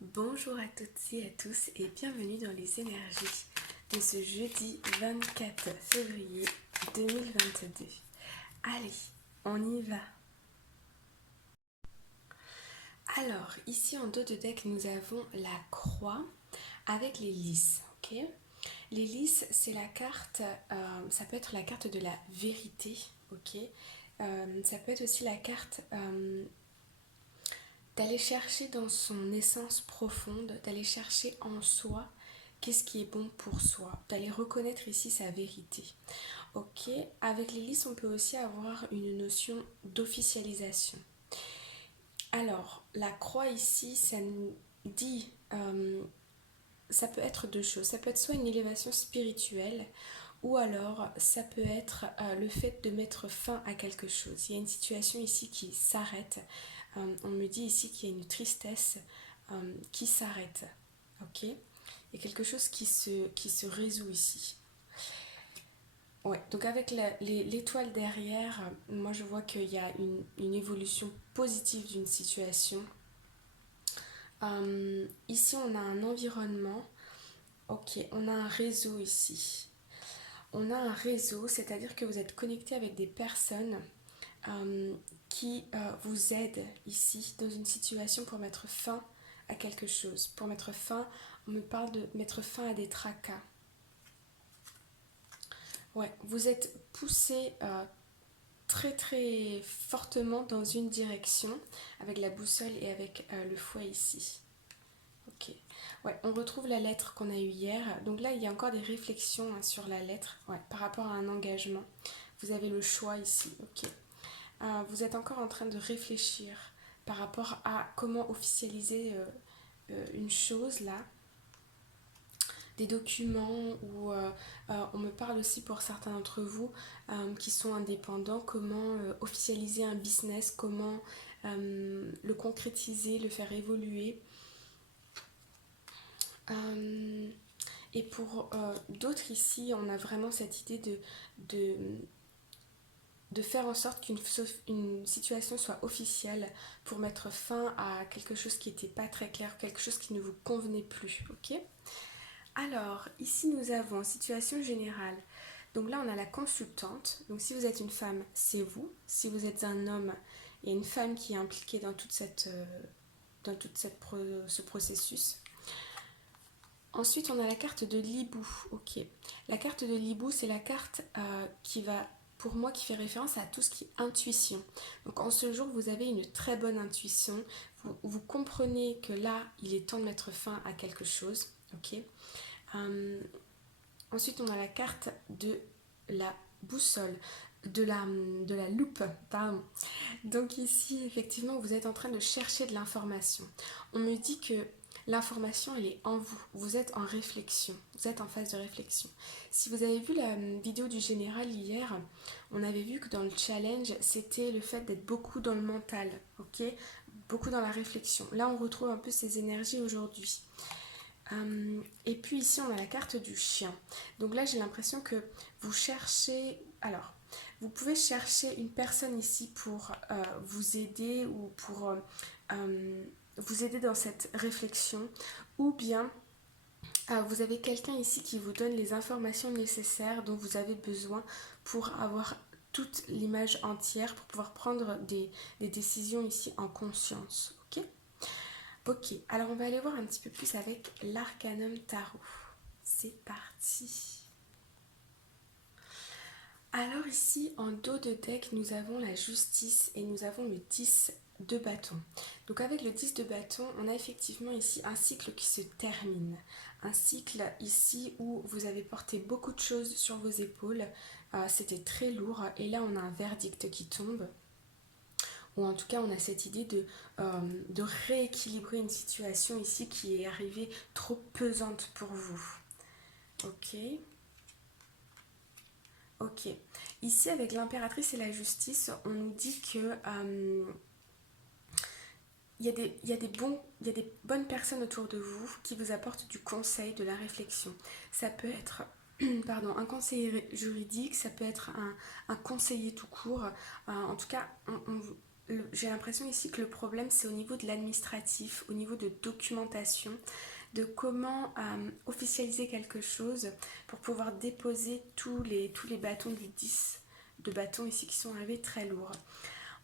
Bonjour à toutes et à tous et bienvenue dans les énergies de ce jeudi 24 février 2022. Allez, on y va. Alors, ici en dos de deck, nous avons la croix avec les lys. Ok. Les lys, c'est la carte, ça peut être la carte de la vérité. Ok. Ça peut être aussi la carte d'aller chercher dans son essence profonde, d'aller chercher en soi qu'est-ce qui est bon pour soi, d'aller reconnaître ici sa vérité. Ok, avec les listes, on peut aussi avoir une notion d'officialisation. Alors, la croix ici, ça nous dit, ça peut être deux choses. Ça peut être soit une élévation spirituelle, ou alors ça peut être le fait de mettre fin à quelque chose. Il y a une situation ici qui s'arrête. On me dit ici qu'il y a une tristesse qui s'arrête. Ok. Il y a quelque chose qui se résout ici. Ouais, donc avec l'étoile derrière, moi je vois qu'il y a une évolution positive d'une situation. Ici on a un environnement. Ok, on a un réseau ici. On a un réseau, c'est-à-dire que vous êtes connecté avec des personnes qui vous aident ici dans une situation pour mettre fin à quelque chose. Pour mettre fin, on me parle de mettre fin à des tracas. Ouais, vous êtes poussé très très fortement dans une direction avec la boussole et avec le fouet ici. Ok. Ouais, on retrouve la lettre qu'on a eue hier. Donc là, il y a encore des réflexions sur la lettre, ouais, par rapport à un engagement. Vous avez le choix ici, ok. Vous êtes encore en train de réfléchir par rapport à comment officialiser une chose là, des documents ou on me parle aussi pour certains d'entre vous qui sont indépendants, comment officialiser un business, comment le concrétiser, le faire évoluer. Et pour d'autres ici, on a vraiment cette idée de, de faire en sorte qu'une situation soit officielle pour mettre fin à quelque chose qui n'était pas très clair, quelque chose qui ne vous convenait plus. Ok. Alors, ici nous avons situation générale. Donc là, on a la consultante. Donc si vous êtes une femme, c'est vous. Si vous êtes un homme, il y a une femme qui est impliquée dans ce processus. Ensuite, on a la carte de l'hibou. Ok. La carte de l'hibou, c'est la carte qui va, pour moi, qui fait référence à tout ce qui est intuition. Donc en ce jour, vous avez une très bonne intuition. Vous comprenez que là, il est temps de mettre fin à quelque chose. Ok. Ensuite, on a la carte de la boussole, de la loupe, pardon. Donc ici, effectivement, vous êtes en train de chercher de l'information. On me dit que l'information, elle est en vous. Vous êtes en réflexion. Vous êtes en phase de réflexion. Si vous avez vu la vidéo du général hier, on avait vu que dans le challenge, c'était le fait d'être beaucoup dans le mental, ok? Beaucoup dans la réflexion. Là, on retrouve un peu ces énergies aujourd'hui. Et puis ici, on a la carte du chien. Donc là, j'ai l'impression que vous cherchez... Alors, vous pouvez chercher une personne ici pour vous aider ou pour vous aider dans cette réflexion. Ou bien, vous avez quelqu'un ici qui vous donne les informations nécessaires dont vous avez besoin pour avoir toute l'image entière, pour pouvoir prendre des décisions ici en conscience. Ok ? Ok, alors on va aller voir un petit peu plus avec l'Arcanum Tarot. C'est parti. Alors ici, en dos de deck, nous avons la justice et nous avons le 10 de bâton. Donc avec le 10 de bâton, on a effectivement ici un cycle qui se termine. Un cycle ici où vous avez porté beaucoup de choses sur vos épaules. C'était très lourd et là on a un verdict qui tombe. Ou en tout cas on a cette idée de rééquilibrer une situation ici qui est arrivée trop pesante pour vous. Ok. Ok. Ici avec l'impératrice et la justice, on nous dit que il y a des bonnes personnes autour de vous qui vous apportent du conseil, de la réflexion. Ça peut être pardon, un conseiller juridique, ça peut être un conseiller tout court. En tout cas, j'ai l'impression ici que le problème c'est au niveau de l'administratif, au niveau de documentation, de comment officialiser quelque chose pour pouvoir déposer tous les bâtons du 10 de bâtons ici qui sont arrivés très lourds.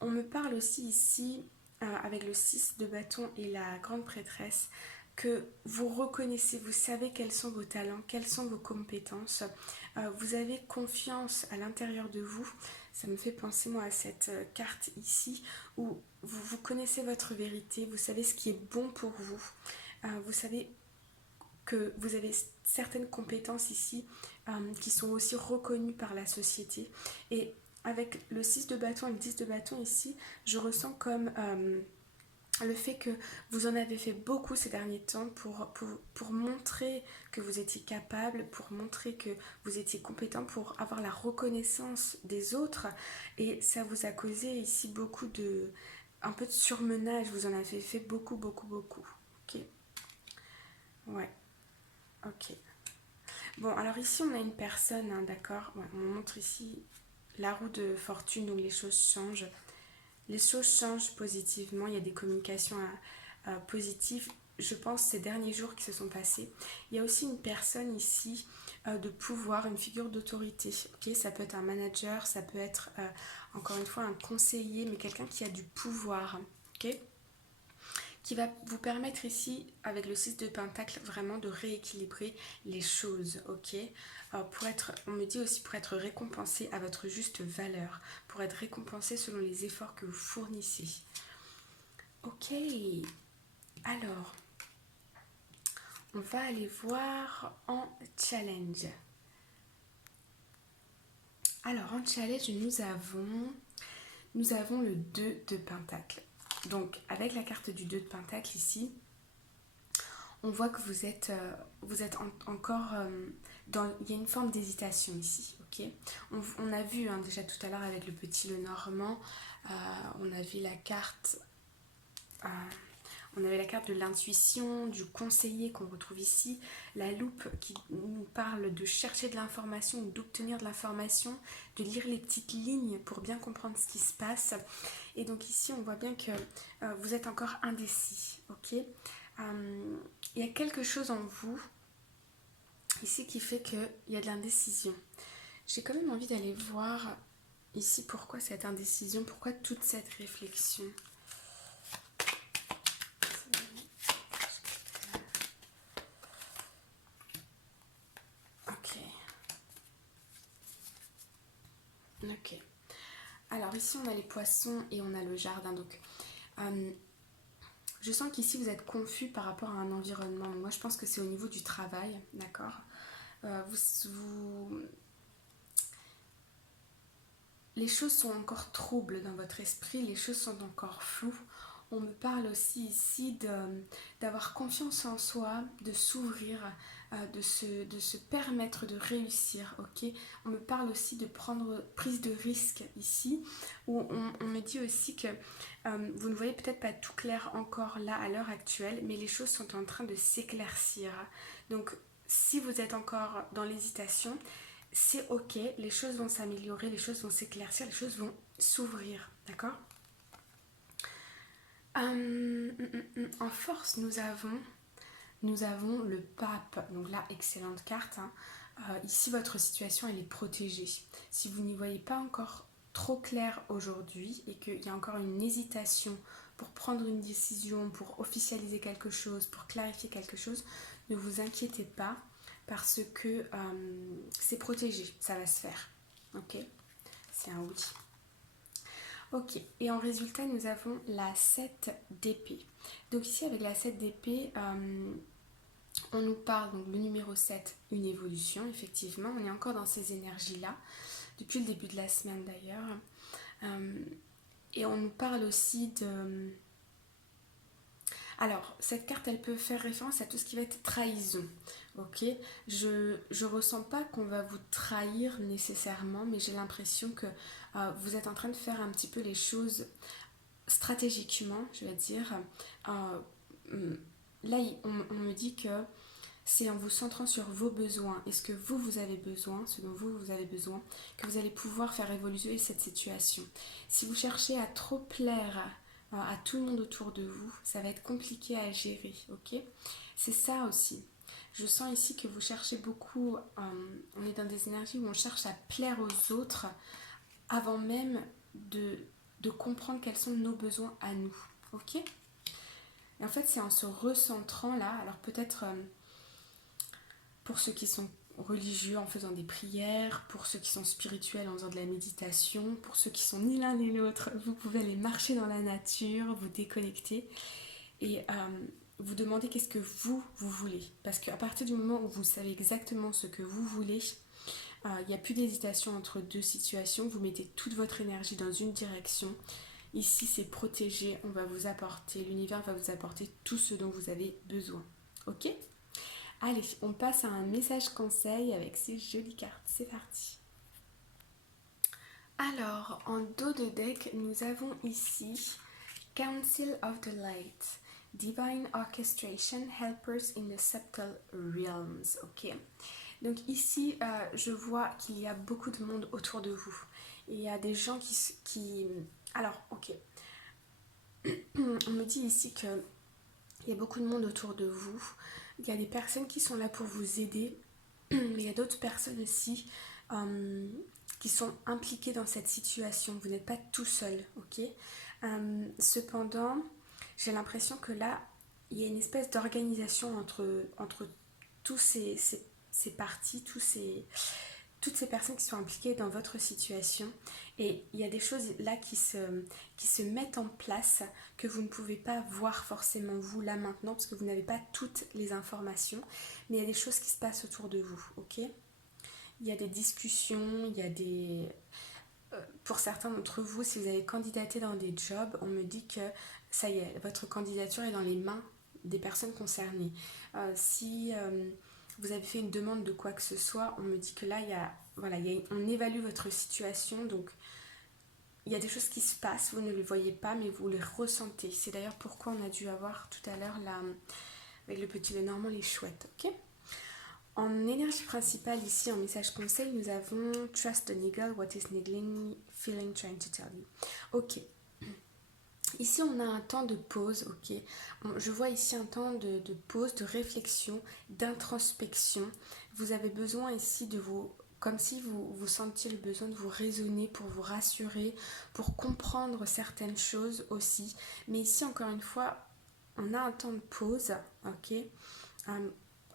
On me parle aussi ici, avec le 6 de bâton et la grande prêtresse, que vous reconnaissez, vous savez quels sont vos talents, quelles sont vos compétences, vous avez confiance à l'intérieur de vous. Ça me fait penser moi à cette carte ici où vous connaissez votre vérité, vous savez ce qui est bon pour vous, vous savez que vous avez certaines compétences ici qui sont aussi reconnues par la société. Et avec le 6 de bâton et le 10 de bâton ici, je ressens comme le fait que vous en avez fait beaucoup ces derniers temps pour montrer que vous étiez capable, pour montrer que vous étiez compétent, pour avoir la reconnaissance des autres. Et ça vous a causé ici un peu de surmenage, vous en avez fait beaucoup, beaucoup, beaucoup. Ok. Ouais. Ok. Bon, alors ici on a une personne, hein, d'accord. Ouais, on montre ici la roue de fortune où les choses changent. Les choses changent positivement, il y a des communications positives, je pense, ces derniers jours qui se sont passés. Il y a aussi une personne ici de pouvoir, une figure d'autorité. Okay, ça peut être un manager, ça peut être encore une fois un conseiller, mais quelqu'un qui a du pouvoir. Okay, qui va vous permettre ici, avec le 6 de Pentacle, vraiment de rééquilibrer les choses, ok. On me dit aussi pour être récompensé à votre juste valeur, pour être récompensé selon les efforts que vous fournissez. Ok, alors, on va aller voir en challenge. Alors, en challenge, nous avons le 2 de Pentacle. Donc, avec la carte du 2 de Pentacle ici, on voit que vous êtes encore il y a une forme d'hésitation ici, ok. On a vu hein, déjà tout à l'heure avec le petit Lenormand, on a vu la carte, on avait la carte de l'intuition, du conseiller qu'on retrouve ici, la loupe qui nous parle de chercher de l'information, d'obtenir de l'information, de lire les petites lignes pour bien comprendre ce qui se passe. Et donc ici on voit bien que vous êtes encore indécis, ok. Il y a quelque chose en vous ici qui fait qu'il y a de l'indécision. J'ai quand même envie d'aller voir ici pourquoi cette indécision, pourquoi toute cette réflexion. Ok. Alors ici on a les poissons et on a le jardin. Donc je sens qu'ici vous êtes confus par rapport à un environnement. Moi je pense que c'est au niveau du travail, d'accord. Les choses sont encore troubles dans votre esprit, les choses sont encore floues. On me parle aussi ici d'avoir confiance en soi, de s'ouvrir, de se permettre de réussir, ok. On me parle aussi de prendre prise de risque ici, où on me dit aussi que vous ne voyez peut-être pas tout clair encore là à l'heure actuelle, mais les choses sont en train de s'éclaircir. Donc si vous êtes encore dans l'hésitation, c'est ok, les choses vont s'améliorer, les choses vont s'éclaircir, les choses vont s'ouvrir, d'accord. En force, nous avons le pape, donc là, excellente carte. Hein. Ici, votre situation, elle est protégée. Si vous n'y voyez pas encore trop clair aujourd'hui et qu'il y a encore une hésitation pour prendre une décision, pour officialiser quelque chose, pour clarifier quelque chose, ne vous inquiétez pas parce que c'est protégé, ça va se faire. Ok, c'est un oui. Ok, et en résultat, nous avons la 7 d'épée. Donc ici, avec la 7 d'épée, on nous parle, donc le numéro 7, une évolution, effectivement. On est encore dans ces énergies-là, depuis le début de la semaine d'ailleurs. Et on nous parle aussi de... Alors, cette carte, elle peut faire référence à tout ce qui va être trahison, ok. Je ressens pas qu'on va vous trahir nécessairement, mais j'ai l'impression que vous êtes en train de faire un petit peu les choses stratégiquement, je vais dire. Là, on me dit que c'est en vous centrant sur vos besoins et ce que vous avez besoin, ce dont vous avez besoin, que vous allez pouvoir faire évoluer cette situation. Si vous cherchez à trop plaire à tout le monde autour de vous, ça va être compliqué à gérer, ok? C'est ça aussi. Je sens ici que vous cherchez beaucoup, on est dans des énergies où on cherche à plaire aux autres avant même de comprendre quels sont nos besoins à nous, ok? Et en fait, c'est en se recentrant là, alors peut-être pour ceux qui sont religieux en faisant des prières, pour ceux qui sont spirituels en faisant de la méditation, pour ceux qui sont ni l'un ni l'autre, vous pouvez aller marcher dans la nature, vous déconnecter et vous demander qu'est-ce que vous voulez. Parce qu'à partir du moment où vous savez exactement ce que vous voulez, il n'y a plus d'hésitation entre deux situations, vous mettez toute votre énergie dans une direction. Ici, c'est protégé, on va vous apporter, l'univers va vous apporter tout ce dont vous avez besoin. Ok ? Allez, on passe à un message conseil avec ces jolies cartes. C'est parti. Alors, en dos de deck, nous avons ici Council of the Light, Divine Orchestration, Helpers in the Subtle Realms. Ok. Donc ici, je vois qu'il y a beaucoup de monde autour de vous. Et il y a des gens qui... Alors, ok. On me dit ici qu'il y a beaucoup de monde autour de vous. Il y a des personnes qui sont là pour vous aider. Mais il y a d'autres personnes aussi qui sont impliquées dans cette situation. Vous n'êtes pas tout seul, ok? Cependant, j'ai l'impression que là, il y a une espèce d'organisation entre tous ces parties, toutes ces personnes qui sont impliquées dans votre situation. Et il y a des choses là qui se mettent en place que vous ne pouvez pas voir forcément vous là maintenant parce que vous n'avez pas toutes les informations. Mais il y a des choses qui se passent autour de vous, ok? Il y a des discussions, il y a des... Pour certains d'entre vous, si vous avez candidaté dans des jobs, on me dit que ça y est, votre candidature est dans les mains des personnes concernées. Si vous avez fait une demande de quoi que ce soit, on me dit que là, on évalue votre situation, donc il y a des choses qui se passent, vous ne les voyez pas, mais vous les ressentez. C'est d'ailleurs pourquoi on a dû avoir tout à l'heure, avec le petit Lenormand, les chouettes, ok? En énergie principale, ici, en message conseil, nous avons Trust the niggle, what is niggling, feeling, trying to tell you. Ok. Ici, on a un temps de pause, ok. Je vois ici un temps de pause, de réflexion, d'introspection. Vous avez besoin ici de vous... Comme si vous sentiez le besoin de vous raisonner pour vous rassurer, pour comprendre certaines choses aussi. Mais ici, encore une fois, on a un temps de pause, ok.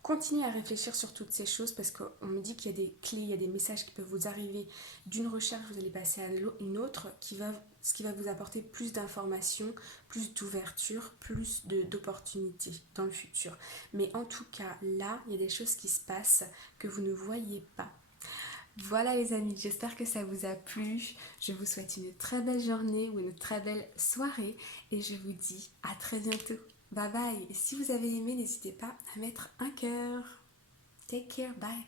Continuez à réfléchir sur toutes ces choses parce qu'on me dit qu'il y a des clés, il y a des messages qui peuvent vous arriver d'une recherche, vous allez passer à une autre, ce qui va vous apporter plus d'informations, plus d'ouverture, plus d'opportunités dans le futur. Mais en tout cas, là, il y a des choses qui se passent que vous ne voyez pas. Voilà les amis, j'espère que ça vous a plu. Je vous souhaite une très belle journée ou une très belle soirée et je vous dis à très bientôt. Bye bye. Et si vous avez aimé, n'hésitez pas à mettre un cœur. Take care, bye.